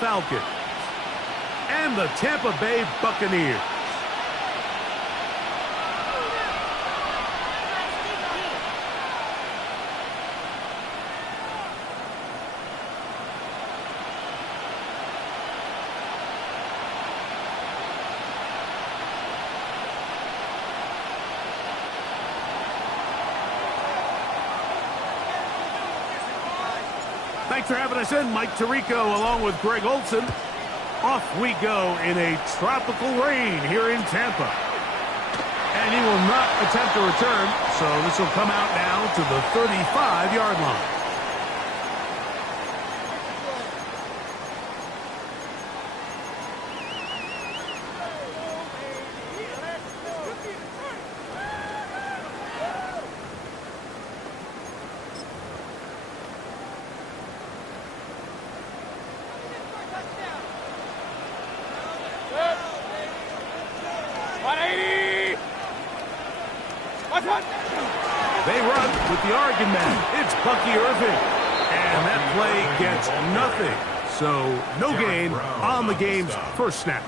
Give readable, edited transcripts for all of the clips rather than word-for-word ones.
Falcons and the Tampa Bay Buccaneers. Thanks for having us in, Mike Tirico, along with Greg Olson. Off we go in a tropical rain here in Tampa. And he will not attempt a return, so this will come out now to the 35-yard line. They run with the Oregon man. It's Bucky Irving. And that play gets nothing. So no gain on the game's first snap.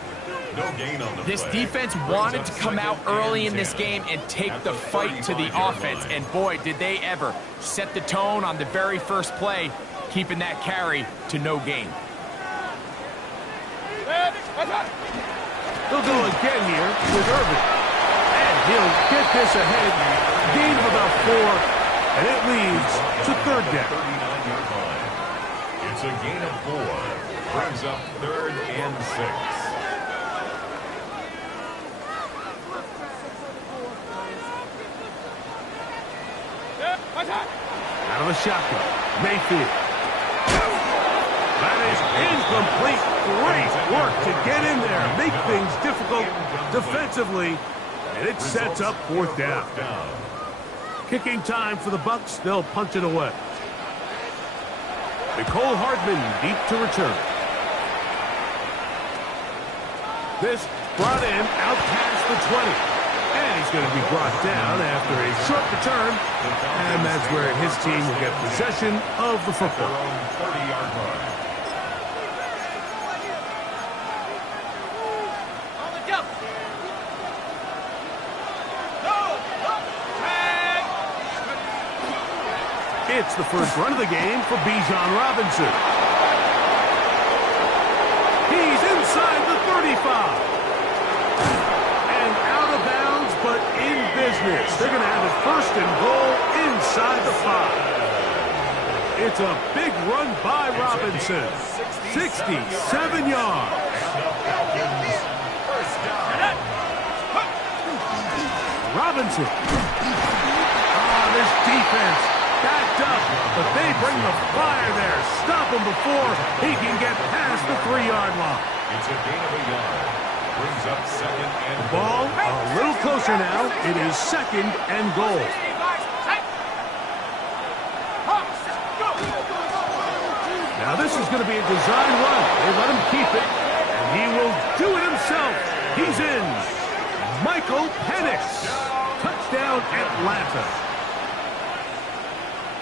This defense wanted to come out early in this game and take the fight to the offense. And boy, did they ever set the tone on the very first play, keeping that carry to no gain. They'll go again here with Irving. And he'll get this ahead. Gain of about 4, and it leads to third down. It's a gain of 4. Brings up 3rd and 6. Out of the shotgun, Mayfield. That is incomplete. Great work to get in there, make things difficult defensively, and it sets up 4th down. Kicking time for the Bucs. They'll punch it away. Nicole Hardman deep to return. This brought in out past the 20. And he's going to be brought down after a short return. And that's where his team will get possession of the football. 30-yard line. It's the first run of the game for Bijan Robinson. He's inside the 35. And out of bounds, but in business. They're going to have it first and goal inside the 5. It's a big run by Robinson. 67 yards. Robinson. This defense backed up, but they bring the fire there. Stop him before he can get past the 3-yard line. It's a gain of a yard. Brings up 2nd and the ball a little closer now. It is 2nd and goal. Now this is going to be a design run. They let him keep it, and he will do it himself. He's in. Michael Penix. Touchdown, Atlanta.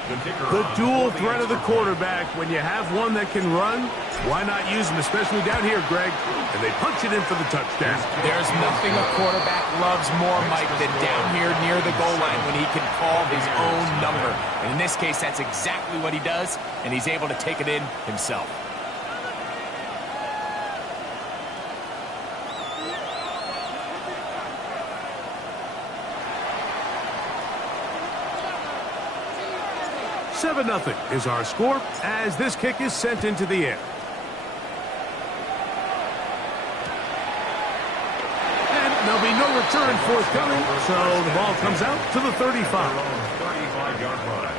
The dual threat of the quarterback. When you have one that can run, why not use him, especially down here, Greg? And they punch it in for the touchdown. There's nothing a quarterback loves more, Mike, than down here near the goal line when he can call his own number. And in this case, that's exactly what he does, and he's able to take it in himself. Seven 0 is our score as this kick is sent into the air. And there'll be no return forthcoming, so the ball comes out to the 35. 35-yard line.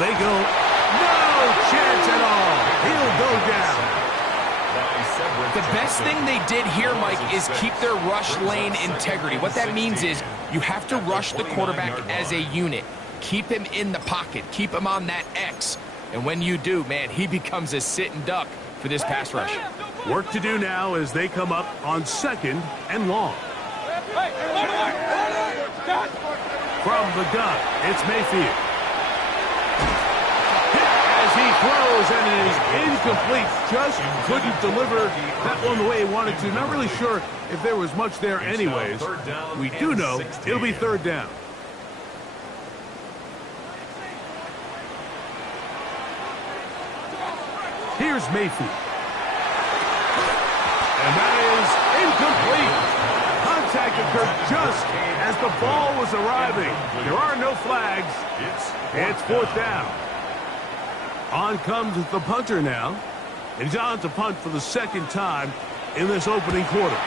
They go, no chance at all. He'll go down. The best thing they did here, Mike, is keep their rush lane integrity. What that means is you have to rush the quarterback as a unit. keep him in the pocket, keep him on that X. And when you do, man, he becomes a sitting duck for this pass rush. Work to do now as they come up on 2nd and long. From the gun, it's Mayfield. Hit as he throws, and it is incomplete. Just couldn't deliver that one the way he wanted to. Not really sure if there was much there anyways. We do know it'll be 3rd down. Here's Mayfield. And that is incomplete. Contact occurred just as the ball was arriving. There are no flags. It's 4th down. On comes the punter now. And he's on to punt for the 2nd time in this opening quarter.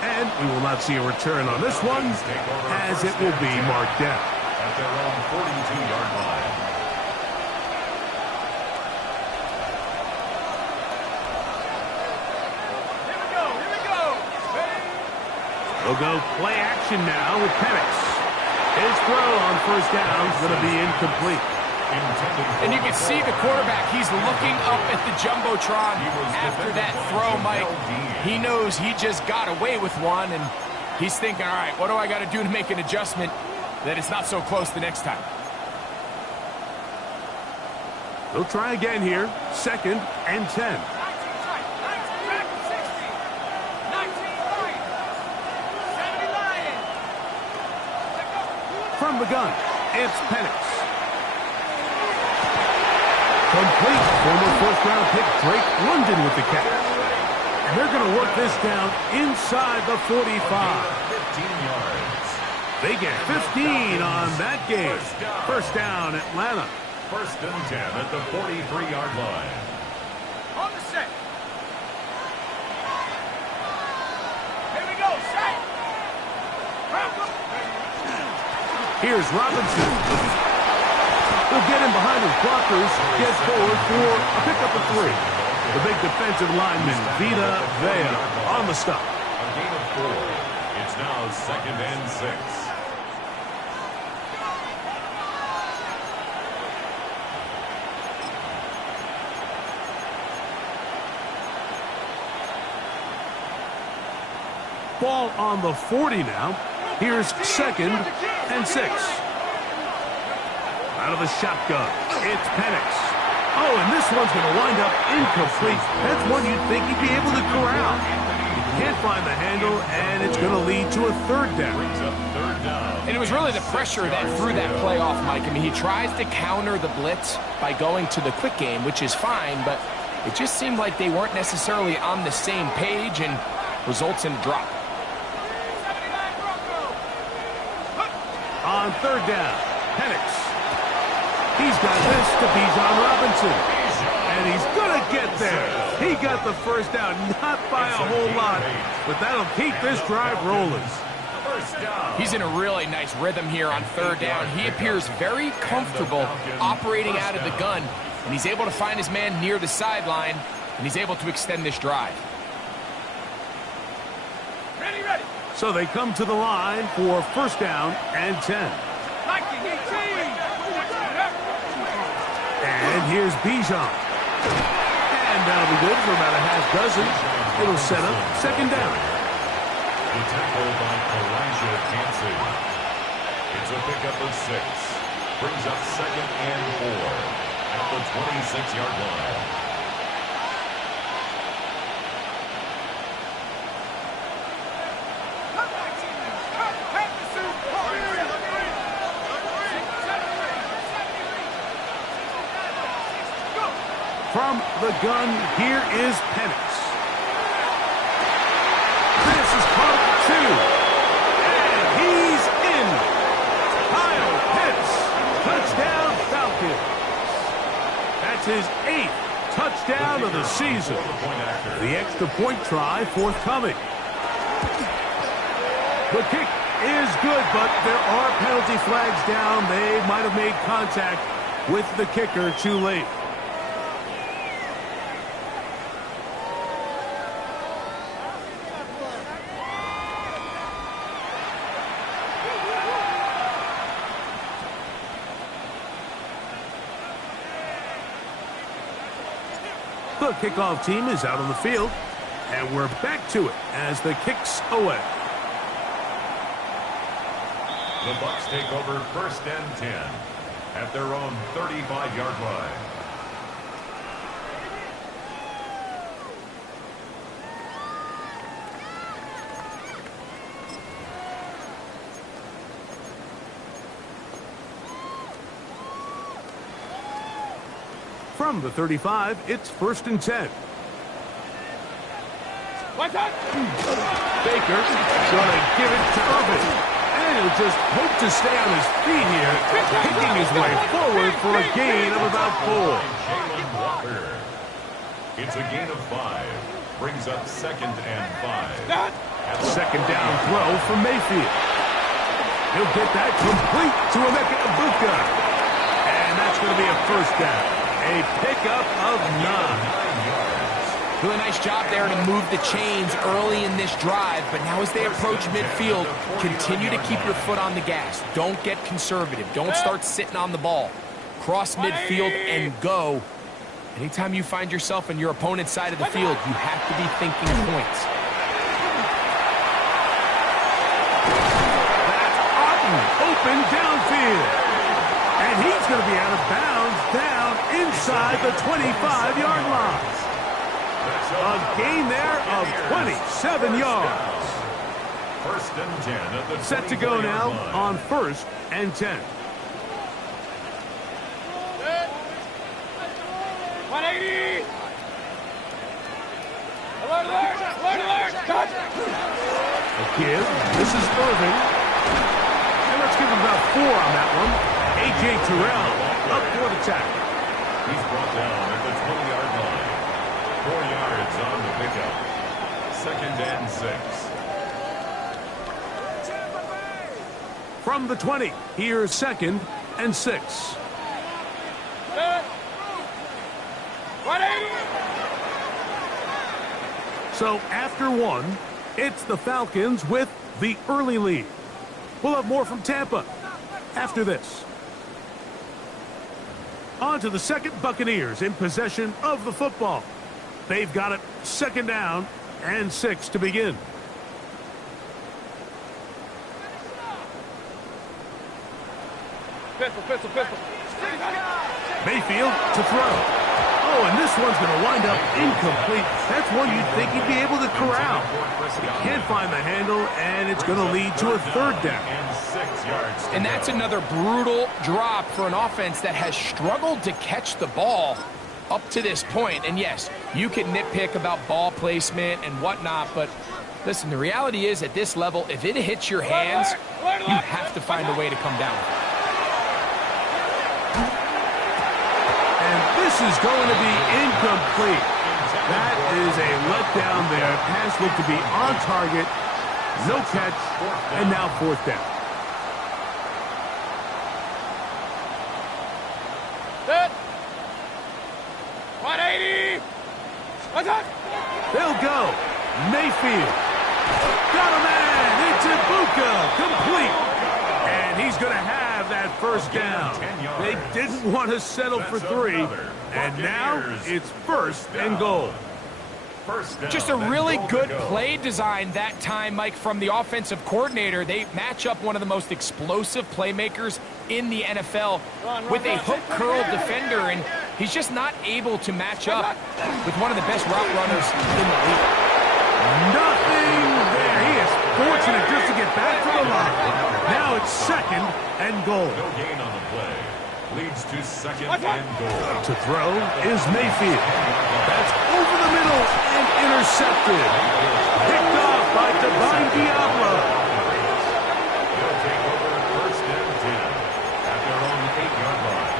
And we will not see a return on this one, as it will be marked down. At their own 42-yard line. They'll go play action now with Penix. His throw on 1st down is going to be incomplete. And you can see the quarterback, he's looking up at the Jumbotron after that throw, Mike. He knows he just got away with one, and he's thinking, all right, what do I got to do to make an adjustment that it's not so close the next time? They'll try again here. 2nd and 10. From the gun, it's Penix. Complete. Former 1st-round pick Drake London with the catch. And they're going to work this down inside the 45. 15 yards. They get 15 on that game. 1st down, Atlanta. 1st and 10 at the 43-yard line. On the set. Here we go, set. Here's Robinson. He'll get him behind his blockers, gets forward for a pickup of 3. The big defensive lineman, Vita Vea, on the stop. A gain of 4. It's now 2nd and 6. Ball on the 40 now. Here's 2nd and 6. Out of the shotgun, it's Penix. Oh, and this one's going to wind up incomplete. That's one you'd think he'd be able to corral. He can't find the handle, and it's going to lead to a 3rd down. And it was really the pressure that threw that play off, Mike. I mean, he tries to counter the blitz by going to the quick game, which is fine, but it just seemed like they weren't necessarily on the same page, and results in a drop. On 3rd down, Penix. He's got this to Bijan Robinson. And he's going to get there. He got the 1st down, not by a whole lot, but that'll keep this drive rolling. He's in a really nice rhythm here on 3rd down. He appears very comfortable operating out of the gun, and he's able to find his man near the sideline, and he's able to extend this drive. Ready. So they come to the line for 1st down and 10. And here's Bijan. And that'll be good for about a half dozen. It'll set up 2nd down. The tackle by Elijah Hansen. It's a pickup of 6. Brings up 2nd and 4 at the 26-yard line. From the gun, here is Penix. This is part 2. And he's in. Kyle Pitts. Touchdown Falcons. That's his 8th touchdown of the season. The extra point try forthcoming. The kick is good, but there are penalty flags down. They might have made contact with the kicker too late. The kickoff team is out on the field, and we're back to it as the kick's away. The Bucs take over 1st and 10 at their own 35-yard line. From the 35, it's 1st and 10. Baker gonna give it to Irvin. And he'll just hope to stay on his feet here, kicking his way forward for a gain of about 4. It's a gain of 5. Brings up 2nd and 5. Second down throw for Mayfield. He'll get that complete to Emeka Egbuka. And that's going to be a 1st down. A pickup of 9. Really nice job there to move the chains early in this drive, but now as they approach midfield, continue to keep your foot on the gas. Don't get conservative. Don't start sitting on the ball. Cross midfield and go. Anytime you find yourself on your opponent's side of the field, you have to be thinking points. That's Otten, open downfield. And he's going to be out of bounds down inside the 25-yard line. A gain there of 27 yards. 1st and 10 at the set to go now on 1st and 10. A give. This is Irving. And let's give him about 4 on that one. A.J. Terrell up for the tackle. He's brought down at the 20-yard line. 4 yards on the pickup. 2nd and 6. From the 20, here's 2nd and 6. So after 1, it's the Falcons with the early lead. We'll have more from Tampa after this. On to the 2nd Buccaneers in possession of the football. They've got it 2nd down and 6 to begin. Pistol. Mayfield to throw. Oh, and this one's going to wind up incomplete. That's one you'd think he'd be able to corral. He can't find the handle, and it's going to lead to a 3rd down. And that's another brutal drop for an offense that has struggled to catch the ball up to this point. And yes, you can nitpick about ball placement and whatnot, but listen, the reality is at this level, if it hits your hands, you have to find a way to come down. And this is going to be incomplete. That is a letdown there. Pass looked to be on target. No catch, and now 4th down. They'll go. Mayfield. Got a man. It's Egbuka. Complete. And he's going to have that 1st down. They didn't want to settle for 3. And now it's 1st and goal. Just a really good play design that time, Mike, from the offensive coordinator. They match up one of the most explosive playmakers in the NFL with a hook curl defender, and he's just not able to match up with one of the best route runners in the league. Nothing there. He is fortunate just to get back to the line. Now it's 2nd and goal. No gain on the play. Leads to 2nd and goal. To throw is Mayfield. That's over the middle and intercepted. Picked off by Divine Diablo. They'll take over 1st and 10 at their own 8-yard line.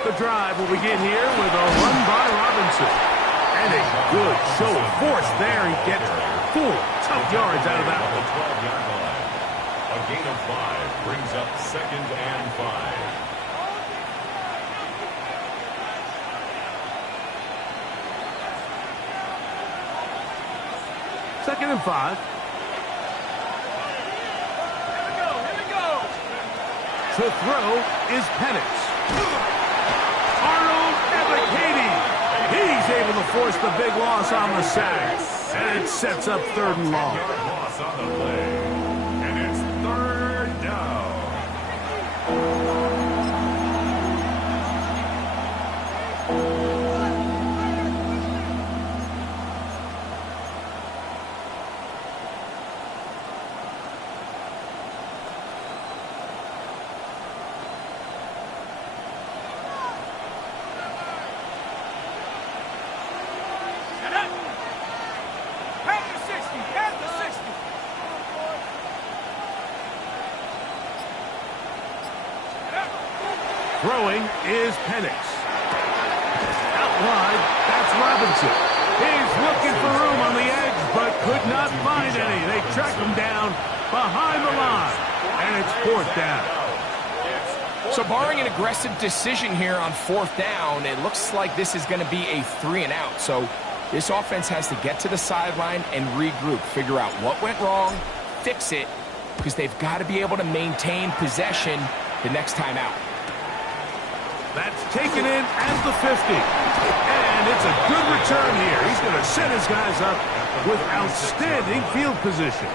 The drive will begin here with a run by Robinson. And a good show of force there. He gets 4 tough yards out of that one. 12-yard line. A gain of 5 brings up 2nd and 5. 2nd and 5. To throw is Penix. Arnold Ebiketie. He's able to force the big loss on the sack. And it sets up 3rd and long. Loss on the play. And it's 3rd down. Throwing is Penix. Out wide, that's Robinson. He's looking for room on the edge, but could not find any. They track him down behind the line, and it's 4th down. So barring an aggressive decision here on 4th down, it looks like this is going to be a 3 and out. So this offense has to get to the sideline and regroup, figure out what went wrong, fix it, because they've got to be able to maintain possession the next time out. That's taken in at the 50. And it's a good return here. He's going to set his guys up with outstanding field position.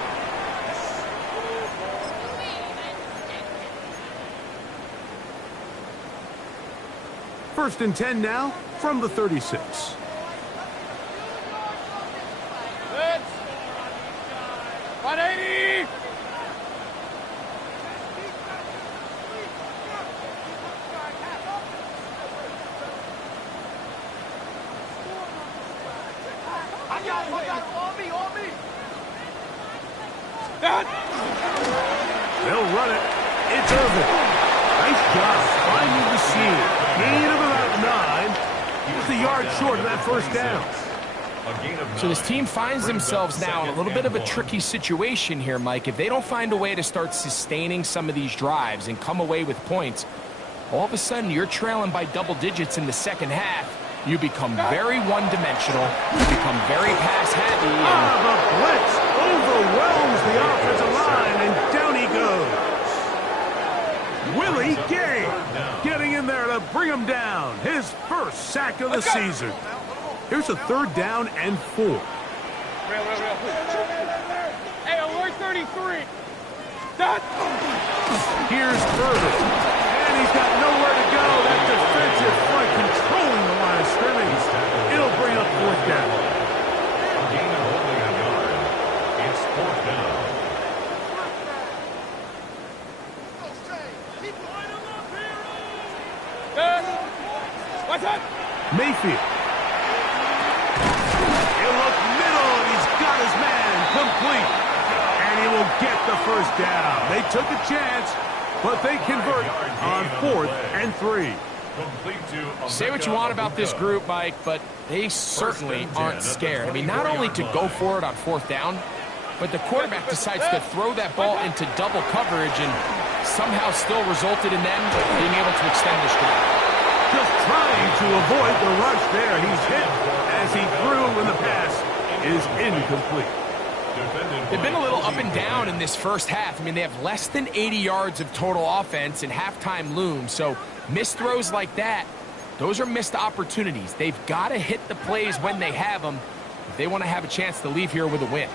First and 10 now from the 36. Blitz. 180. They'll run it. It's Irvin. Nice job finding the seam. Gain of about 9. Just a yard short of that 1st down. So this team finds themselves now in a little bit of a tricky situation here, Mike. If they don't find a way to start sustaining some of these drives and come away with points, all of a sudden you're trailing by double digits in the 2nd half. You become very one-dimensional. You become very pass-happy. The blitz overwhelms the offensive line, and down he goes. Willie Gay getting in there to bring him down. His 1st sack of the season. Here's a 3rd down and 4. Hey, alert 33. Here's Irvin. And he's got nowhere to go. That defensive front controlling the line of scrimmage. It'll bring up 4th down. A gain of only a yard. It's 4th down. What's that? Mayfield. He'll look middle, and he's got his man complete. And he will get the 1st down. They took a chance, but they convert on 4th and 3. Say what you want about this group, Mike, but they certainly aren't scared. I mean, not only to go for it on 4th down, but the quarterback decides to throw that ball into double coverage and somehow still resulted in them being able to extend this drive. Just trying to avoid the rush there. He's hit as he threw when the pass is incomplete. They've been a little up and down in this 1st half. I mean, they have less than 80 yards of total offense and halftime looms. So missed throws like that, those are missed opportunities. They've got to hit the plays when they have them if they want to have a chance to leave here with a win.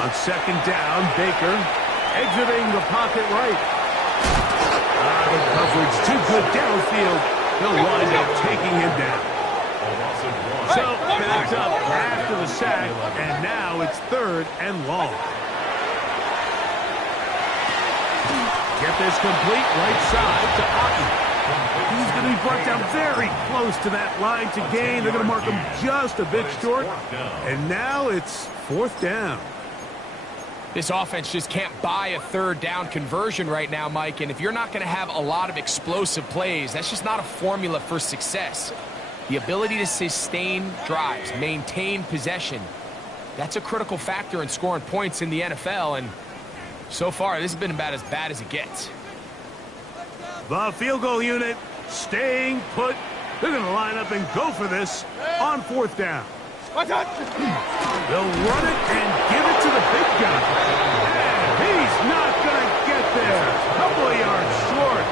On 2nd down, Baker exiting the pocket right. The coverage too good downfield. He'll wind up taking him down. So backed up after the sack, and now it's 3rd and long. Get this complete right side to Otten. He's going to be brought down very close to that line to gain. They're going to mark him just a bit short. And now it's 4th down. This offense just can't buy a 3rd down conversion right now, Mike. And if you're not going to have a lot of explosive plays, that's just not a formula for success. The ability to sustain drives, maintain possession, that's a critical factor in scoring points in the NFL. And so far, this has been about as bad as it gets. The field goal unit staying put. They're going to line up and go for this on 4th down. Watch out! They'll run it and give it to the big guy. And he's not going to get there. Couple of yards short.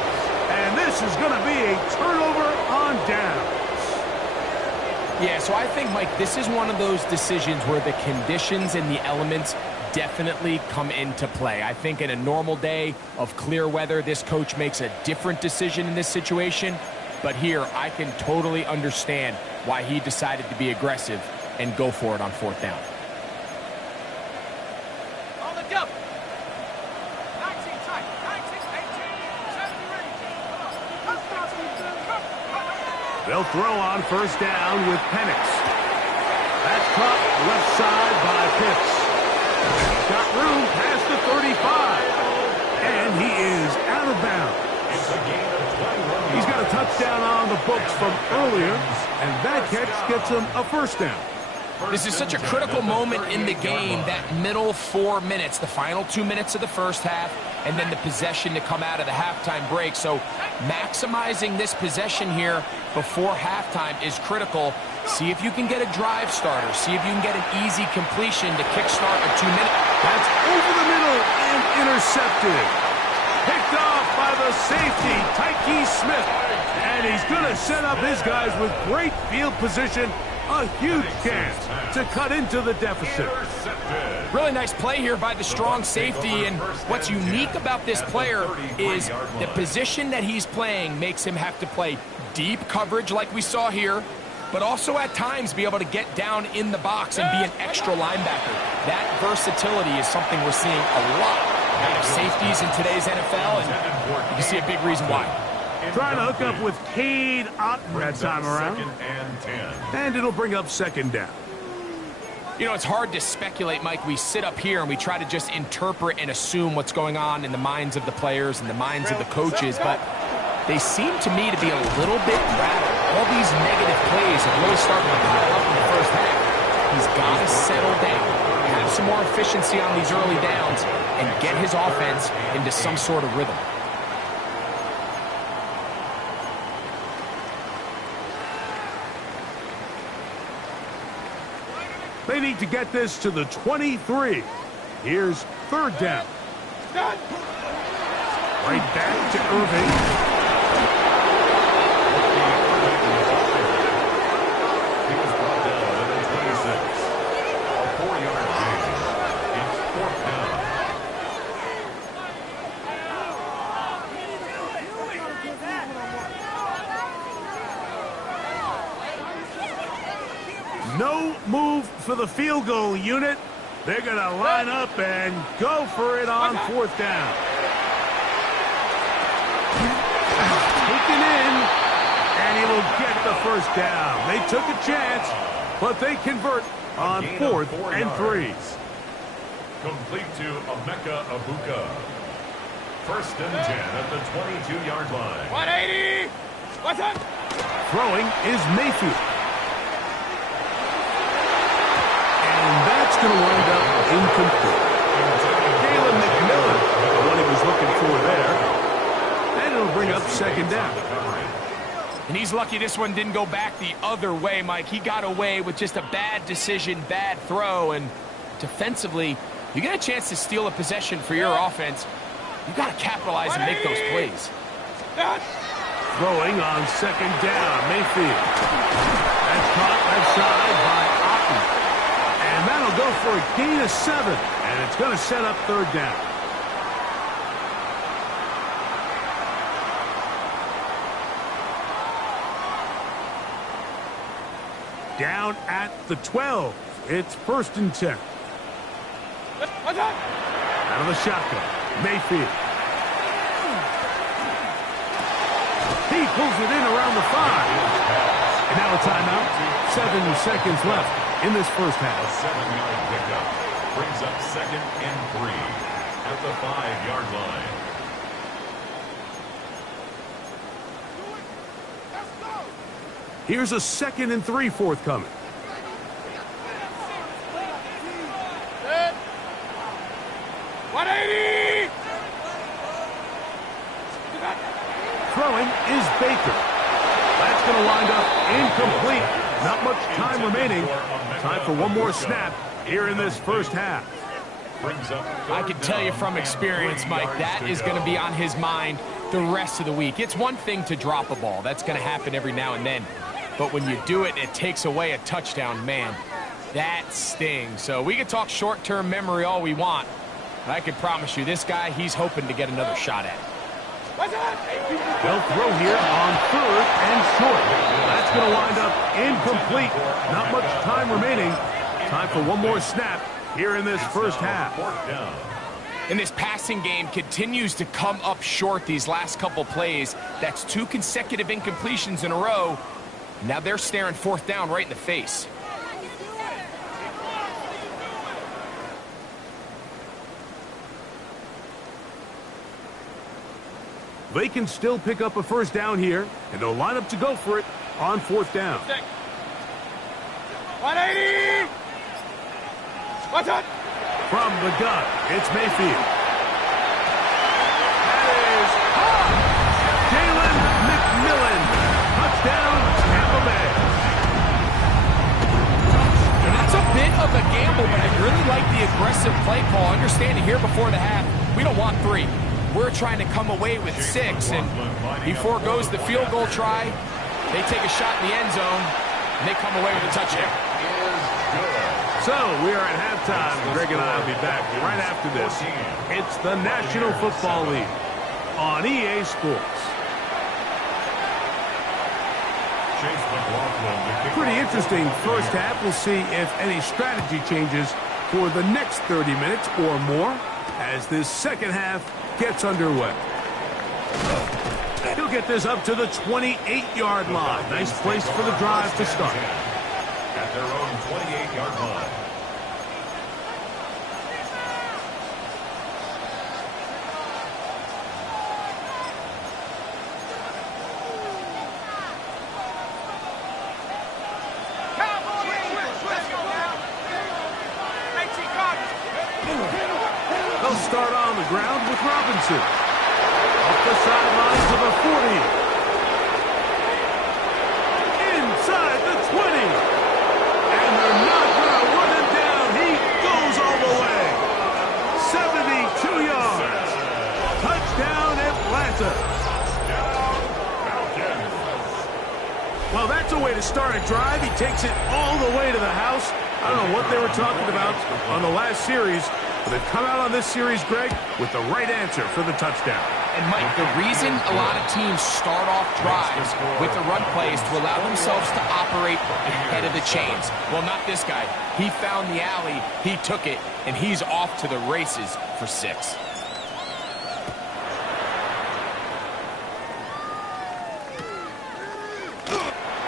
And this is going to be a turnover on downs. Yeah, so I think, Mike, this is one of those decisions where the conditions and the elements definitely come into play. I think in a normal day of clear weather, this coach makes a different decision in this situation. But here, I can totally understand why he decided to be aggressive and go for it on fourth down. On the jump. 19 tight. 19, 18, 70 range. They'll throw on first down with Penix. That's caught left side by Pitts. He's got room past the 35. And he is out of bounds. It's a gain of 21. He's got a touchdown on the books from earlier, and that catch gets him a first down. This is such a critical moment in the game, that middle 4 minutes, the final 2 minutes of the first half, and then the possession to come out of the halftime break. So maximizing this possession here before halftime is critical. See if you can get a drive starter. See if you can get an easy completion to kickstart a 2 minute. That's over the middle and intercepted. Picked off by the safety, Tyke Smith. And he's going to set up his guys with great field position. A huge chance to cut into the deficit. Really nice play here by the strong safety, and what's unique about this player is the position that he's playing makes him have to play deep coverage like we saw here, but also at times be able to get down in the box and be an extra linebacker. That versatility is something we're seeing a lot out of safeties in today's NFL, and you can see a big reason why. Trying to hook up with Cade Otton that time around. And it'll bring up second down. You know, it's hard to speculate, Mike. We sit up here and we try to just interpret and assume what's going on in the minds of the players and the minds of the coaches, but they seem to me to be a little bit rattled. All these negative plays are really starting to pile up in the first half. He's got to settle down, have some more efficiency on these early downs, and get his offense into some sort of rhythm. They need to get this to the 23. Here's third down. Right back to Irving. He was brought down at the 26. A 4-yard gain. It's fourth down. No move for the field goal unit. They're going to line up and go for it on fourth down. Taken in, and he will get the first down. They took a chance, but they convert on fourth and 3. Complete to Emeka Abuka. First and 10 at the 22-yard line. 180! What's up? Throwing is Mayfield. And that's going to wind up incomplete. Jalen McMillan, the one he was looking for there. And it'll bring up second down. And he's lucky this one didn't go back the other way, Mike. He got away with just a bad decision, bad throw, and defensively, you get a chance to steal a possession for your offense. You got to capitalize and make those plays. Throwing on second down, Mayfield. That's caught left side by Otton. And that'll go for a gain of 7. And it's going to set up third down. Down at the 12. It's first and 10. Out of the shotgun, Mayfield. He pulls it in around the 5. And now a timeout. 7 seconds left in this first half. A 7-yard pickup brings up second and 3 at the 5-yard line. Here's a second and 3 forthcoming. Set. 180! Throwing is Baker. That's going to wind up incomplete. Not much time remaining. Time for one more snap here in this first half. I can tell you from experience, Mike, that is going to be on his mind the rest of the week. It's one thing to drop a ball. That's going to happen every now and then. But when you do it and it takes away a touchdown, man, that stings. So we can talk short-term memory all we want, but I can promise you this guy, he's hoping to get another shot at it. They'll throw here on 3rd and short. That's going to wind up incomplete. Not much time remaining. Time for one more snap here in this first half. And this passing game continues to come up short these last couple plays. That's 2 consecutive incompletions in a row. Now they're staring 4th down right in the face. They can still pick up a first down here, and they'll line up to go for it on 4th down. 180! What's up? From the gun, it's Mayfield. That is caught! Jalen McMillan. Touchdown, Tampa Bay. And that's a bit of a gamble, but I really like the aggressive play call. Understanding here before the half, we don't want 3. We're trying to come away with 6, and he foregoes the field goal try. They take a shot in the end zone, and they come away with a touchdown. So we are at halftime. Greg and I will be back right after this. It's the National Football League on EA Sports. Pretty interesting first half. We'll see if any strategy changes for the next 30 minutes or more as this second half gets underway. He'll get this up to the 28-yard line. Nice place for the drive to start. At their own 28-yard line. They'll start on the ground with Robinson. Off the sideline to the 40. Inside the 20. And they're not going to run him down. He goes all the way. 72 yards. Touchdown, Atlanta. Well, that's a way to start a drive. He takes it all the way to the house. I don't know what they were talking about on the last series, but they've come out on this series, Greg, with the right answer for the touchdown. And, Mike, the reason a lot of teams start off drives with the run play is to allow themselves to operate ahead of the chains. Well, not this guy. He found the alley, he took it, and he's off to the races for 6.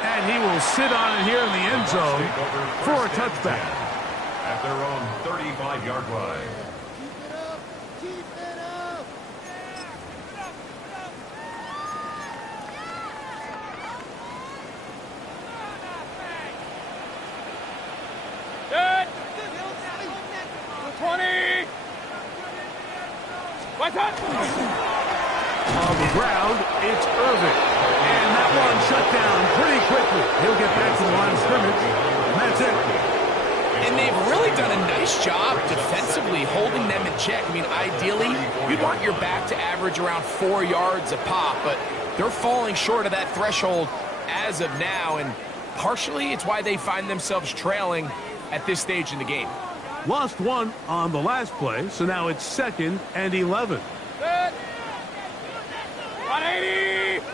And he will sit on it here in the end zone for a touchback. At their own 35-yard line. Good. 20. What's up? On the ground, it's Irvin. And that one shut down pretty quickly. He'll get back to the line of scrimmage. And that's it. And they've really done a nice job defensively holding them in check. I mean, ideally, you'd want your back to average around 4 yards a pop, but they're falling short of that threshold as of now, and partially it's why they find themselves trailing at this stage in the game. Lost one on the last play, so now it's 2nd and 11. Good. 180.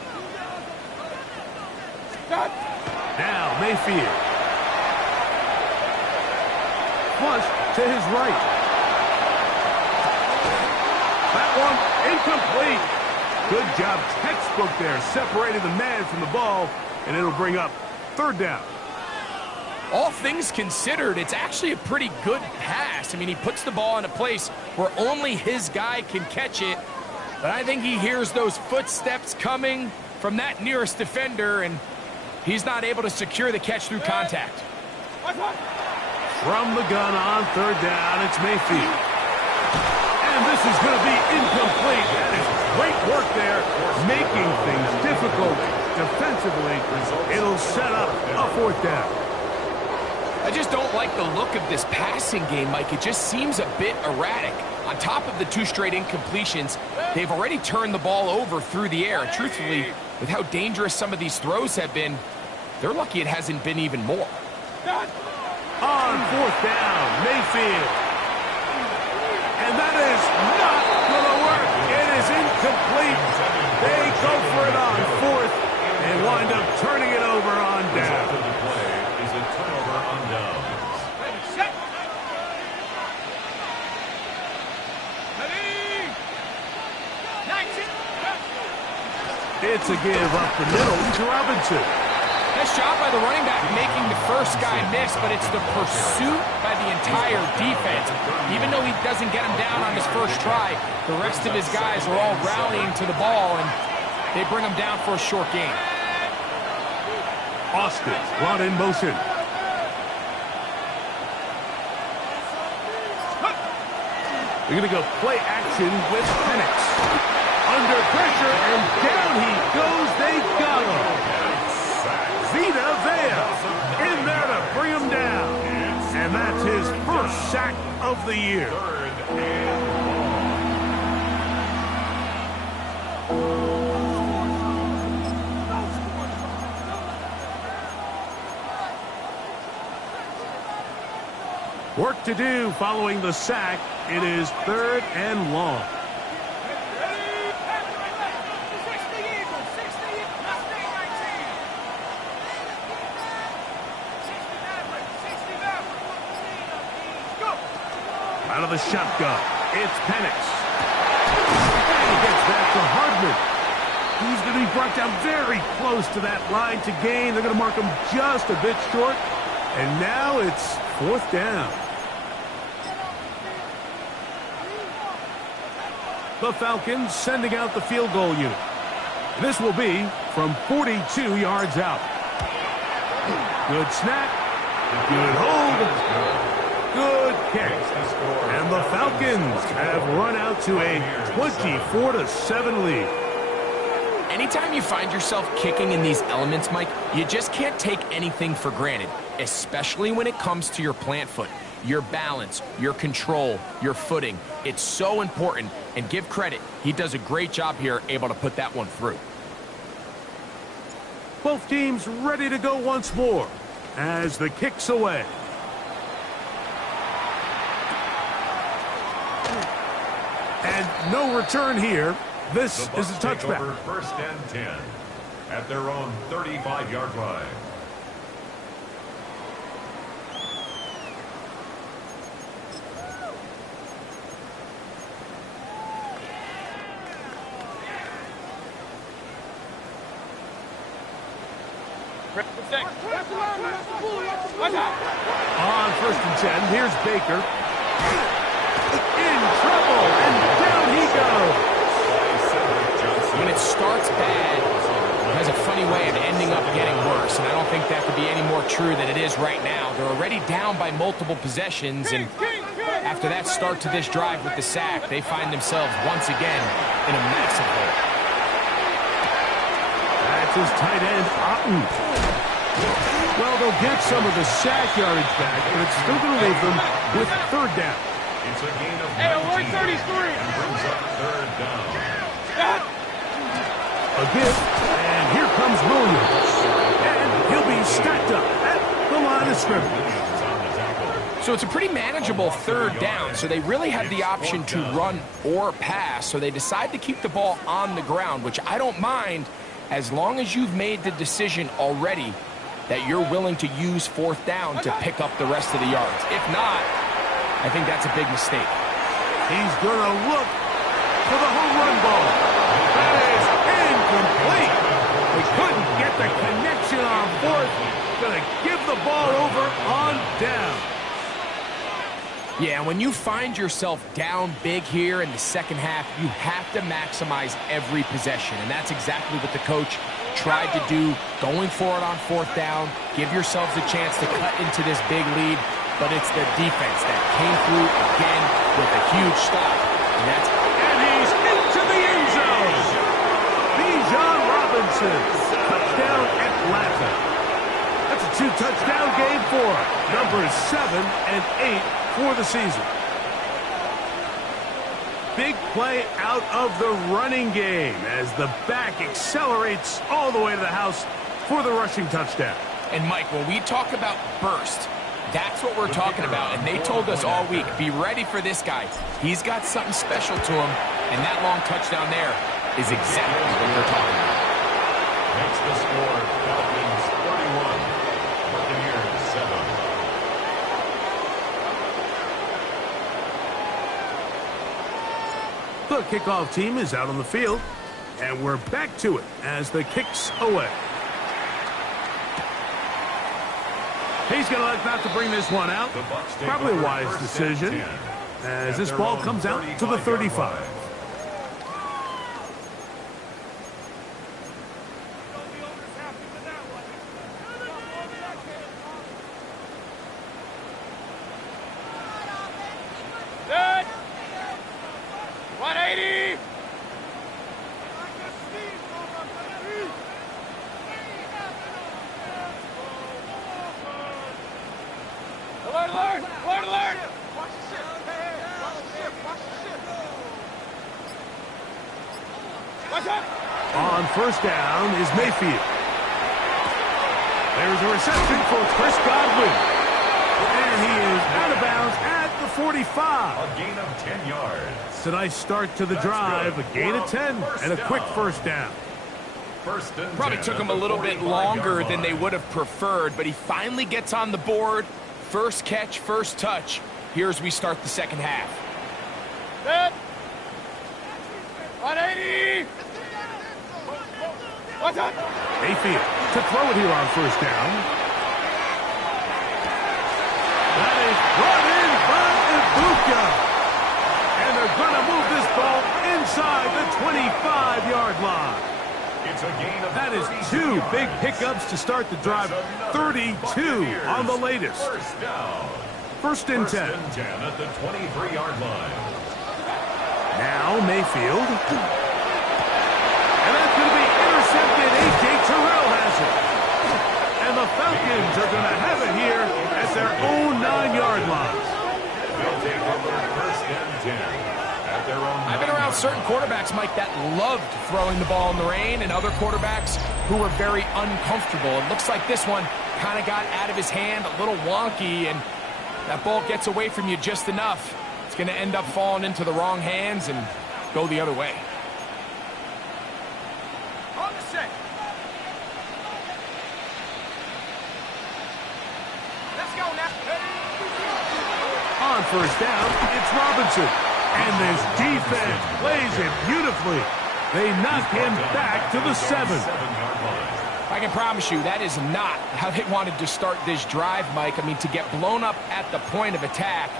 Good. Now Mayfield. Flush to his right. That one incomplete. Good job, textbook there, separating the man from the ball, and it'll bring up 3rd down. All things considered, it's actually a pretty good pass. I mean, he puts the ball in a place where only his guy can catch it, but I think he hears those footsteps coming from that nearest defender, and he's not able to secure the catch through contact. From the gun on 3rd down, it's Mayfield. And this is going to be incomplete. That is great work there, making things difficult defensively. defensively, it'll set up a fourth down. I just don't like the look of this passing game, Mike. It just seems a bit erratic. On top of the 2 straight incompletions, they've already turned the ball over through the air. And truthfully, with how dangerous some of these throws have been, they're lucky it hasn't been even more. On fourth down, Mayfield. And that is not going to work. It is incomplete. They go for it on fourth and wind up turning it over on down. The play is a turnover on downs. It's a give up the middle to Robinson. Nice job by the running back making the first guy miss, but it's the pursuit by the entire defense. Even though he doesn't get him down on his first try, the rest of his guys are all rallying to the ball, and they bring him down for a short gain. Austin brought in motion. They're going to go play action with Penix. Under pressure, and down he goes. They got him. Vita Vea in there to bring him down. And that's his first sack of the year. Work to do following the sack. It is 3rd and long. Out of the shotgun, it's Penix. And he gets back to Hardman. He's going to be brought down very close to that line to gain. They're going to mark him just a bit short. And now it's 4th down. The Falcons sending out the field goal unit. This will be from 42 yards out. Good snap. Good hold. Good kick. And the Falcons have run out to a 24-7 lead. Anytime you find yourself kicking in these elements, Mike, you just can't take anything for granted, especially when it comes to your plant foot. Your balance, your control, your footing. It's so important, and give credit. He does a great job here, able to put that one through. Both teams ready to go once more as the kick's away. And no return here. This is a touchback. Over 1st and 10 at their own 35-yard line. On 1st and 10, here's Baker. In trouble, and down he goes. When it starts bad, it has a funny way of ending up getting worse, and I don't think that could be any more true than it is right now. They're already down by multiple possessions, and after that start to this drive with the sack, they find themselves once again in a massive hole. That's his tight end, Otten. Well, they'll get some of the sack yardage back, but it's still going to leave them with 3rd down. It's a gain of 19 and brings up 3rd down. A gift, and here comes Williams. And he'll be stacked up at the line of scrimmage. So it's a pretty manageable 3rd down, so they really have the option to run or pass, so they decide to keep the ball on the ground, which I don't mind as long as you've made the decision already that you're willing to use 4th down to pick up the rest of the yards. If not, I think that's a big mistake. He's going to look for the home run ball. That is incomplete. We couldn't get the connection on 4th. Going to give the ball over on down. Yeah, when you find yourself down big here in the second half, you have to maximize every possession, and that's exactly what the coach tried to do, going for it on 4th down. Give yourselves a chance to cut into this big lead, but it's the defense that came through again with a huge stop, and he's into the end zone. Bijan Robinson, touchdown Two-touchdown game for numbers 7 and 8 for the season. Big play out of the running game as the back accelerates all the way to the house for the rushing touchdown. And Mike, when we talk about burst, that's what we're talking about. And they told us all week, be ready for this guy. He's got something special to him, and that long touchdown there is exactly what we're talking about. Makes the score Falcons 31, Buccaneers 7. The kickoff team is out on the field, and we're back to it as the kick's away. He's going to elect not to bring this one out. Probably a wise decision as this ball comes out to the 35. Good. 180. Alert, alert, alert, alert. Watch the ship. Watch the ship. Watch the ship. Watch out. On first down is Mayfield. There's a reception for Chris Godwin. And he is out of bounds at the 45. A gain of 10 yards. It's a nice start to the drive. A gain of 10 and a quick first down. First and Probably 10 took him at a the little bit 45-yard longer line. than they would have preferred, but he finally gets on the board. First catch, first touch. Here as we start the second half. Good. 180. Watch out. Mayfield to throw it here on first down. That is brought in by Ibuka. And they're going to move this ball inside the 25-yard line. It's a gain of That is 32 two yards. big pickups to start the drive. 32 on the latest. First down. First and 10. First and 10 at the 23-yard line. Now Mayfield. And that's going to be intercepted. A.J. Terrell has it. And the Falcons are going to have it here at their own 9-yard line. They'll take over first and 10 at their own. I've been around certain quarterbacks, Mike, that loved throwing the ball in the rain, and other quarterbacks who were very uncomfortable. It looks like this one kind of got out of his hand, a little wonky, and that ball gets away from you just enough. It's going to end up falling into the wrong hands and go the other way. On the set. Let's go now. On first down, it's Robinson. And this defense plays it beautifully. They knock him back to the 7. 7-yard line. I can promise you that is not how they wanted to start this drive, Mike. I mean, to get blown up at the point of attack,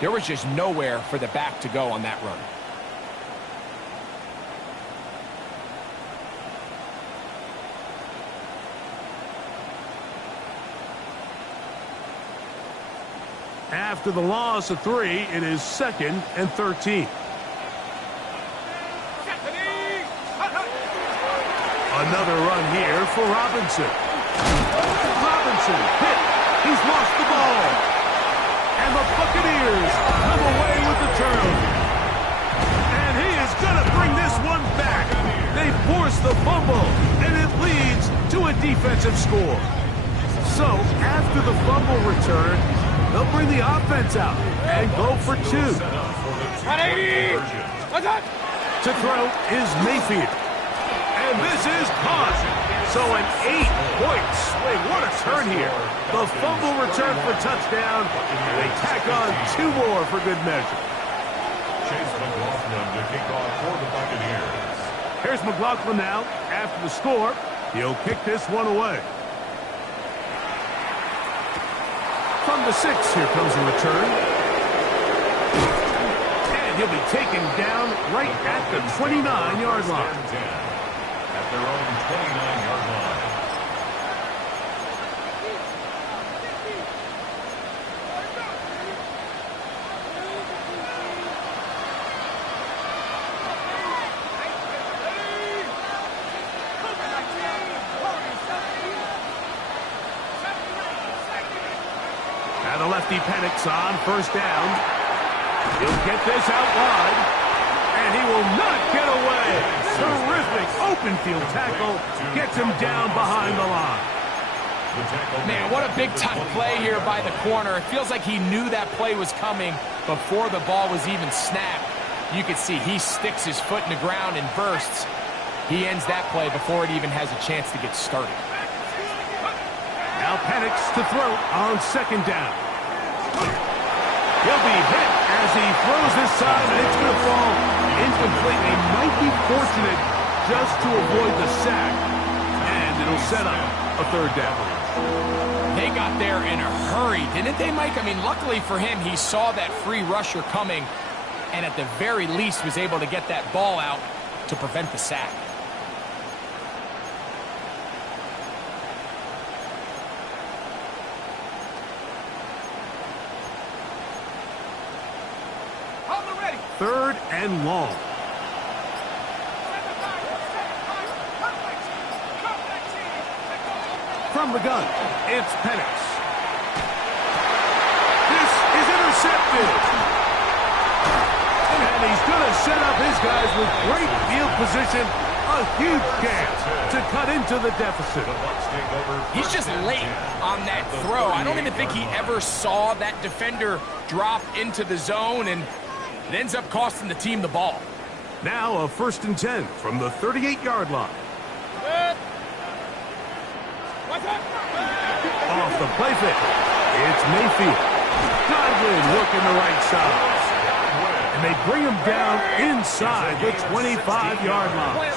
there was just nowhere for the back to go on that run. After the loss of 3, it is 2nd and 13. Another run here for Robinson. Robinson hit. He's lost the ball. And the Buccaneers come away with the turnover. And he is going to bring this one back. They force the fumble, and it leads to a defensive score. So, after the fumble return, they'll bring the offense out and go for 2. 180. Watch out. To throw is Mayfield. And this is caught. So an 8-point swing. What a turn here. The fumble return for touchdown. And they tack on 2 more for good measure. Chase McLaughlin to kick off for the Buccaneers. Here's McLaughlin now. After the score, he'll kick this one away. From the 6, here comes the return. And he'll be taken down right at the 29-yard line. At their own 29-yard line. safety Penix on first down. He'll get this out wide, and he will not get away. Terrific open field tackle. Gets him down behind the line. Man, what a big-time play here by the corner. It feels like he knew that play was coming before the ball was even snapped. You can see he sticks his foot in the ground and bursts. He ends that play before it even has a chance to get started. Now Penix to throw on second down. He'll be hit as he throws this side, and it's going to fall incomplete. They might be fortunate just to avoid the sack, and it'll set up a third down. They got there in a hurry, didn't they, Mike? I mean, luckily for him, he saw that free rusher coming, and at the very least was able to get that ball out to prevent the sack. Third and long. From the gun, it's Penix. This is intercepted. And he's going to set up his guys with great field position. A huge chance to cut into the deficit. He's just late on that throw. I don't even think he ever saw that defender drop into the zone, and it ends up costing the team the ball. Now a 1st and 10 from the 38-yard line. Off the play fake. It's Mayfield. Godwin working the right side. And they bring him down inside the 25-yard line.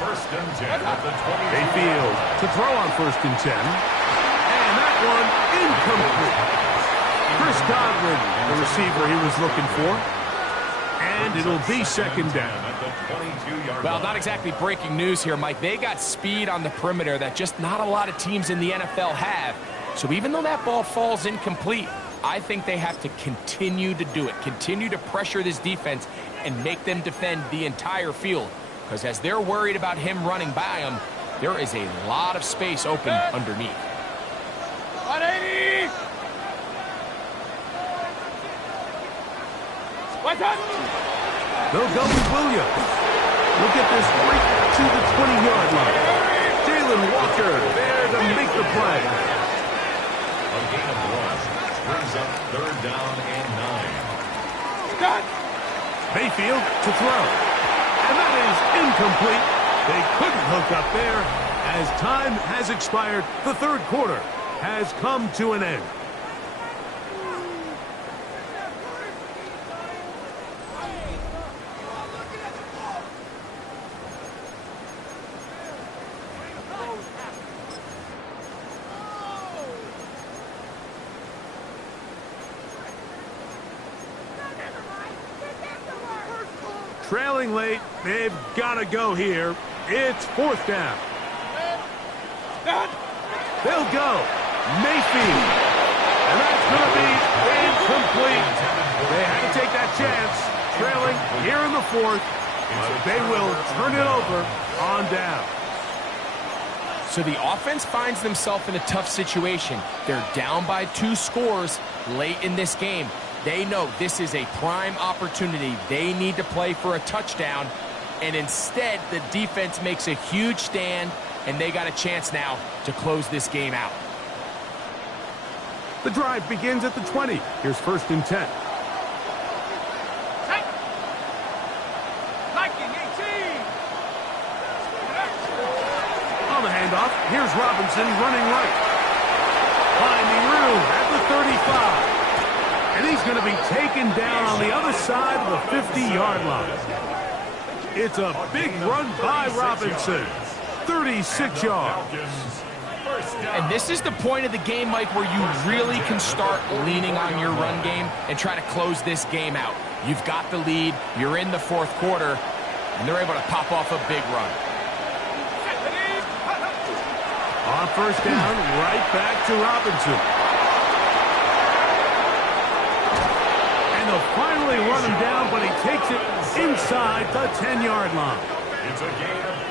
First and 10 at the 20. Mayfield to throw on 1st and 10. And that one incomplete. Chris Godwin, the receiver he was looking for. And it'll be second down. Well, not exactly breaking news here, Mike. They got speed on the perimeter that just not a lot of teams in the NFL have. So even though that ball falls incomplete, I think they have to continue to do it. Continue to pressure this defense and make them defend the entire field. Because as they're worried about him running by them, there is a lot of space open underneath. 180! They'll go with Williams. Look at this break to the 20-yard line. Jalen Walker there to make the play. A gain of 1 brings up 3rd down and 9. Got Mayfield to throw. And that is incomplete. They couldn't hook up there. As time has expired, the 3rd quarter has come to an end. Trailing late, they've got to go here. It's 4th down. They'll go. Mayfield. And that's going to be incomplete. They had to take that chance. Trailing here in the 4th. But they will turn it over on down. So the offense finds themselves in a tough situation. They're down by 2 scores late in this game. They know this is a prime opportunity. They need to play for a touchdown. And instead, the defense makes a huge stand, and they got a chance now to close this game out. The drive begins at the 20. Here's 1st and 10. On the handoff, here's Robinson running right. Finding room at the 35. And he's going to be taken down on the other side of the 50-yard line. It's a big run by Robinson. 36 yards. And this is the point of the game, Mike, where you really can start leaning on your run game and try to close this game out. You've got the lead. You're in the 4th quarter, and they're able to pop off a big run. On 1st down, right back to Robinson. And they'll finally run him down, but he takes it inside the 10-yard line.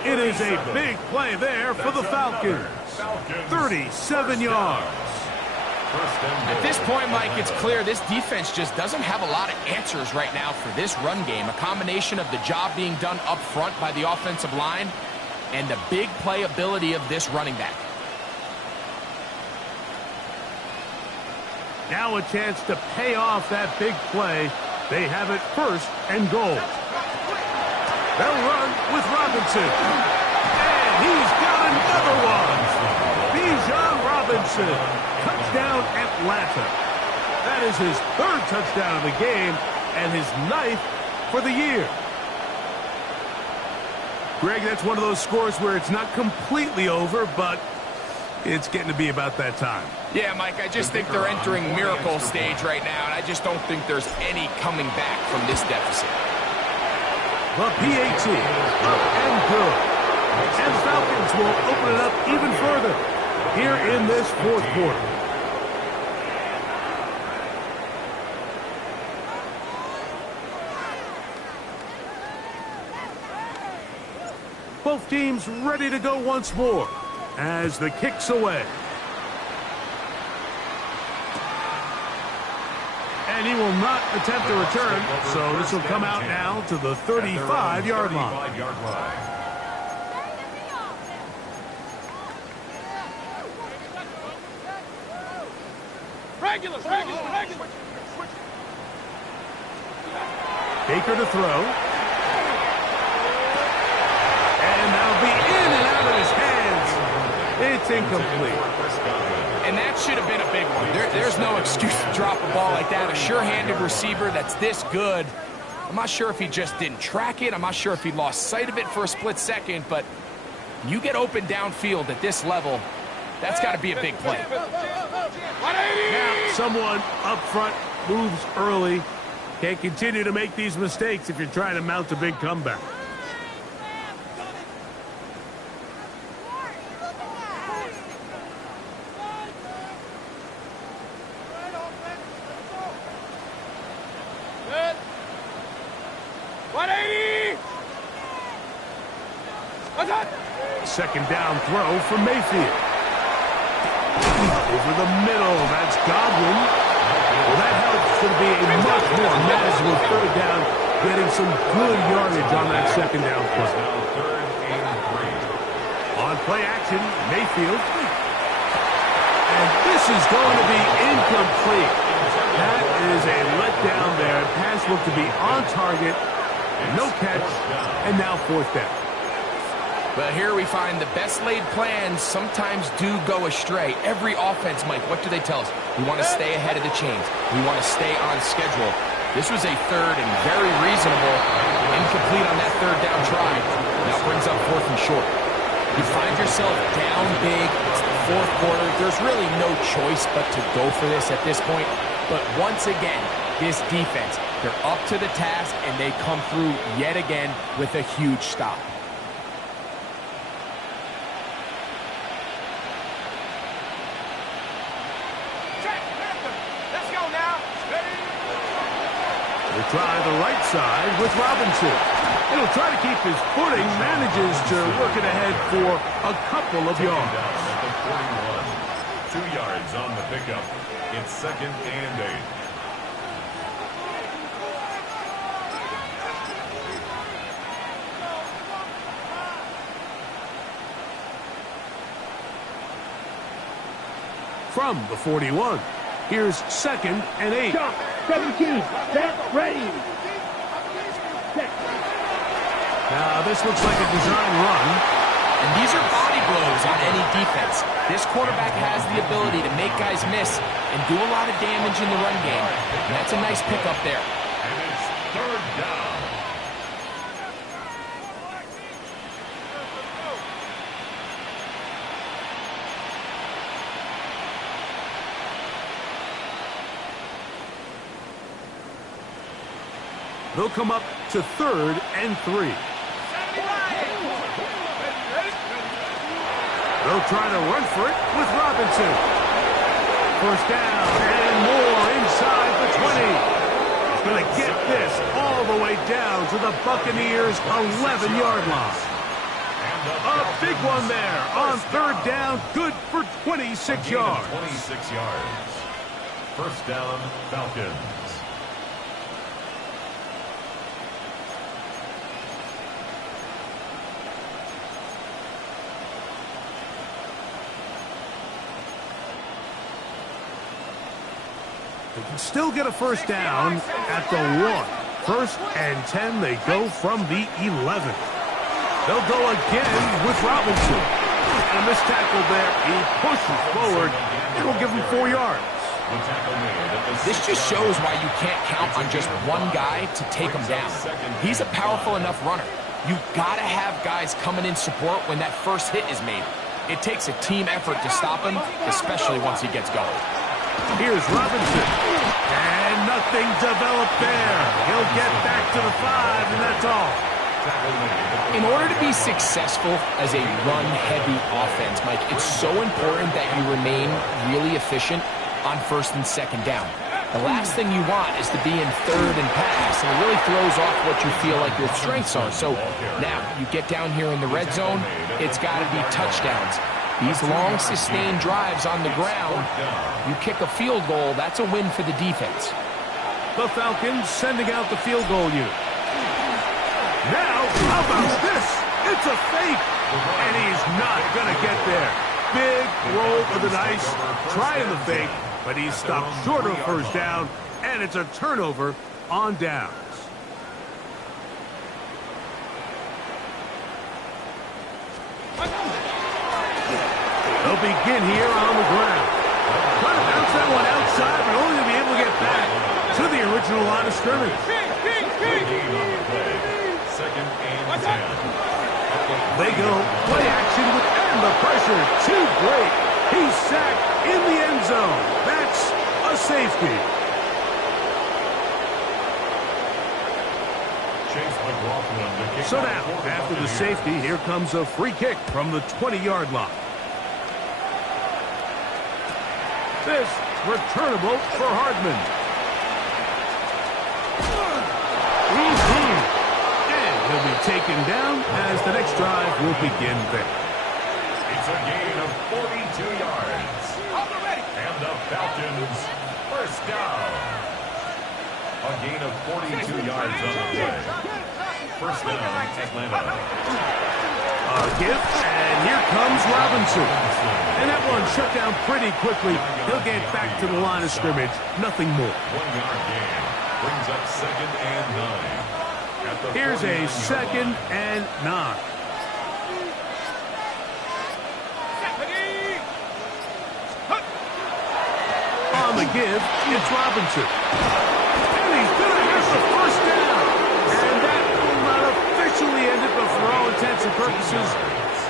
It is a big play there for the Falcons. 37 yards. At this point, Mike, it's clear this defense just doesn't have a lot of answers right now for this run game. A combination of the job being done up front by the offensive line and the big playability of this running back. Now a chance to pay off that big play. They have it 1st and goal. They'll run with Robinson. And he's got another one. Bijan Robinson. Touchdown Atlanta. That is his 3rd touchdown of the game and his 9th for the year. Greg, that's one of those scores where it's not completely over, but it's getting to be about that time. Yeah, Mike, I just think they're entering miracle stage right now, and I just don't think there's any coming back from this deficit. The PAT, up and good. And Falcons will open it up even further here in this 4th quarter. Both teams ready to go once more as the kick's away. And he will not attempt a return, so this will come out now to the 35-yard line. Regular. Baker to throw. And that'll be in and out of his hands. It's incomplete. And that should have been a big one. There's no excuse to drop a ball like that. A sure-handed receiver that's this good. I'm not sure if he just didn't track it. I'm not sure if he lost sight of it for a split second. But you get open downfield at this level, that's got to be a big play. Now, someone up front moves early. Can't continue to make these mistakes if you're trying to mount a big comeback. Second down throw for Mayfield. Over the middle, that's Godwin. Well, that helps to be a much more manageable 3rd down, getting some good yardage on that 2nd down play. On play action, Mayfield. And this is going to be incomplete. That is a letdown there. Pass looked to be on target, no catch, and now 4th down. But here we find the best laid plans sometimes do go astray. Every offense, Mike, what do they tell us? We want to stay ahead of the chains. We want to stay on schedule. This was a 3rd and very reasonable, incomplete on that 3rd down try. Now brings up 4th and short. You find yourself down big. It's the 4th quarter. There's really no choice but to go for this at this point. But once again, this defense, they're up to the task, and they come through yet again with a huge stop. Try the right side with Robinson. He'll try to keep his footing, manages to work it ahead for a couple of yards. 2 yards on the pickup. It's 2nd and 8. From the 41, here's 2nd and 8. 17, set, ready. Set. Now, this looks like a design run. And these are body blows on any defense. This quarterback has the ability to make guys miss and do a lot of damage in the run game. And that's a nice pickup there. And it's 3rd down. They'll come up to 3rd and 3. They'll try to run for it with Robinson. 1st down and more inside the 20. He's going to get this all the way down to the Buccaneers' 11-yard line. A big one there on third down. Good for 26 yards. 26 yards. First down, Falcons. They can still get a first down at the 1. First and 10, they go from the 11. They'll go again with Robinson. And a missed tackle there. He pushes forward. It'll give him 4 yards. This just shows why you can't count on just one guy to take him down. He's a powerful enough runner. You've got to have guys coming in support when that first hit is made. It takes a team effort to stop him, especially once he gets going. Here's Robinson. And nothing developed there. He'll get back to the 5, and that's all. In order to be successful as a run-heavy offense, Mike, it's so important that you remain really efficient on first and second down. The last thing you want is to be in third and pass, and it really throws off what you feel like your strengths are. So now you get down here in the red zone, it's got to be touchdowns. These long, sustained drives on the ground, you kick a field goal, that's a win for the defense. The Falcons sending out the field goal unit. Now, how about this? It's a fake, and he's not going to get there. Big roll of the dice, trying the fake, but he's stopped short of first down, and it's a turnover on downs. They'll begin here on the ground. Trying to bounce that one outside, but only to be able to get back to the original line of scrimmage. Second and 10. They go play action and the pressure too great. He's sacked in the end zone. That's a safety. So now, after the safety, here comes a free kick from the 20-yard line. This returnable for Hardman. He'll be taken down as the next drive will begin there. It's a gain of 42 yards. And the Falcons first down. A gain of 42 yards on the play. First down, Atlanta. A gift, and here comes Robinson. And that one shut down pretty quickly. He'll get back to the line of scrimmage. Nothing more. 1 yard gain. Brings up second and 9. Here's a second and 9. On the give, it's Robinson. And he's going to have the first down. And that will not officially end it, but for all intents and purposes,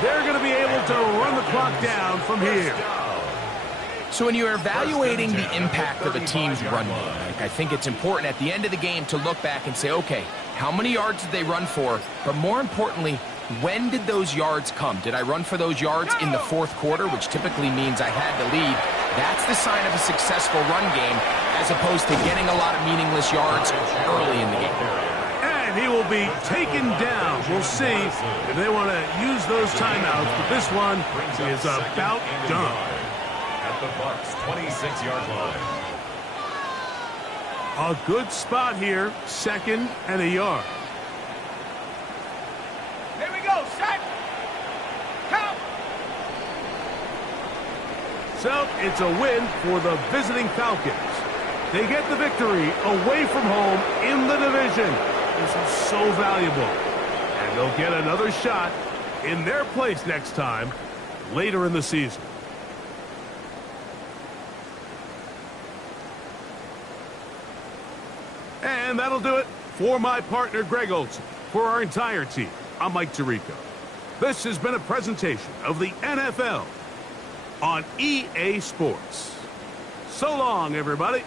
they're going to be able to run the clock down from here. So when you're evaluating the impact of a team's run game, I think it's important at the end of the game to look back and say, okay, how many yards did they run for? But more importantly, when did those yards come? Did I run for those yards in the fourth quarter, which typically means I had the lead? That's the sign of a successful run game, as opposed to getting a lot of meaningless yards early in the game. And he will be taken down. We'll see if they want to use those timeouts, but this one is about done. At the Bucs 26-yard line. A good spot here, second and a yard. Here we go, set. Count. So it's a win for the visiting Falcons. They get the victory away from home in the division. This is so valuable. And they'll get another shot in their place next time, later in the season. And that'll do it for my partner, Greg Olson. For our entire team, I'm Mike Tirico. This has been a presentation of the NFL on EA Sports. So long, everybody.